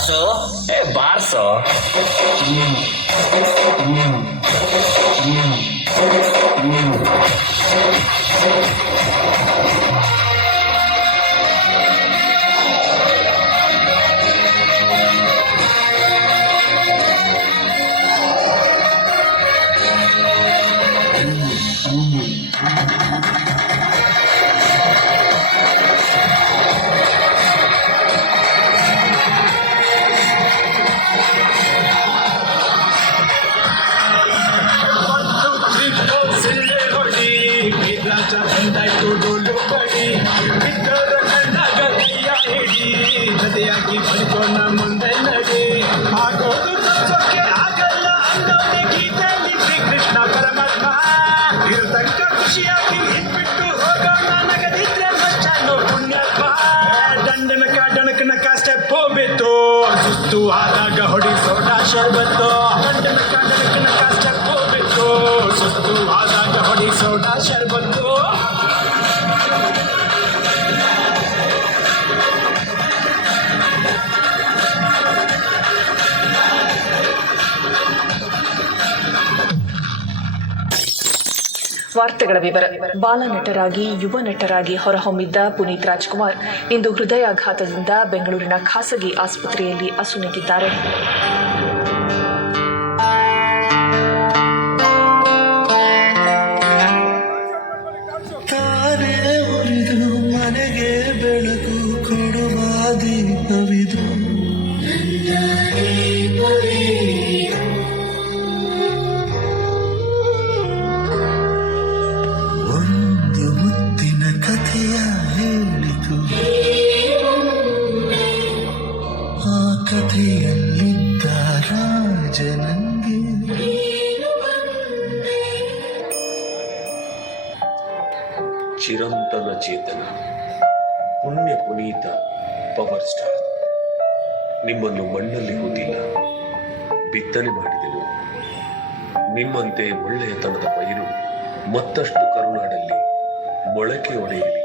Boss bars. ಬಂದಾಯ್ತು ಡೋಲು ಬಡಿ ಬಿದ್ದರ ಕಣ್ಣಾಗ ಕೈಯ ಹಿಡಿ ಜೊತೆಯಾಗಿ ಬಳಿಕೋಣ ಮುಂದೆ ನಡಿ ಆಗೋದು ತಪ್ಸೋಕೆ ಆಗಲ್ಲ ಅನ್ನೋದೇ ಗೀತೆಯಲ್ಲಿ ಶ್ರೀಕೃಷ್ಣ ಪರಮಾತ್ಮ ಇರತಕ್ಕ ಖುಷಿಯಾಗಿ ಇಟ್ಬಿಟ್ಟು ಹೋಗೋಣ ನಗದಿದ್ರೆ ಮಚ್ಚಾನು ಪುಣ್ಯಾತ್ಮ ದಂಡನಕ ಡಣಕನಕ ಸ್ಟೆಪ್ ಹೋಗ್ಬಿತ್ತು ಸುಸ್ತು ಆದಾಗ ಹೊಡಿ ಸೋಡಾ ಶರ್ಬತ್ತು ದಂಡನಕ ಡಣಕನಕ ಸ್ಟೆಪ್ ಹೋಗ್ಬಿತ್ತು ಸುಸ್ತು ಆದಾಗ ಹೊಡಿ ಸೋಡಾ ಶರ್ಬತ್ತು. ವಾರ್ತೆಗಳ ವಿವರ. ಬಾಲ ನಟರಾಗಿ ಯುವ ನಟರಾಗಿ ಹೊರಹೊಮ್ಮಿದ್ದ ಪುನೀತ್ ರಾಜ್ಕುಮಾರ್ ಇಂದು ಹೃದಯಾಘಾತದಿಂದ ಬೆಂಗಳೂರಿನ ಖಾಸಗಿ ಆಸ್ಪತ್ರೆಯಲ್ಲಿ ಅಸುನೀಗಿದ್ದಾರೆ. ಮನೆಗೆ ಬೆಳಕು ಕೊಡುವ ದೀಪವಿದು ಒಂದು ಮುತ್ತಿನ ಕಥೆಯ ಹೇಳಿತು. ಆ ಕಥೆಯಲ್ಲಿದ್ದ ರಾಜನಂಗೆ ಚಿರಂತನ ಚೇತನ ಪುಣ್ಯ ಪುನೀತ ಪವರ್ ಸ್ಟಾರ್, ನಿಮ್ಮನ್ನು ಮಣ್ಣಲ್ಲಿ ಹೂತಿಲ್ಲ, ಬಿತ್ತನೆ ಮಾಡಿದೆನು. ನಿಮ್ಮಂತೆ ಒಳ್ಳೆಯತನದ ಪೈರು ಮತ್ತಷ್ಟು ಕರುನಾಡಲ್ಲಿ ಮೊಳಕೆ ಒಡೆಯಲಿ.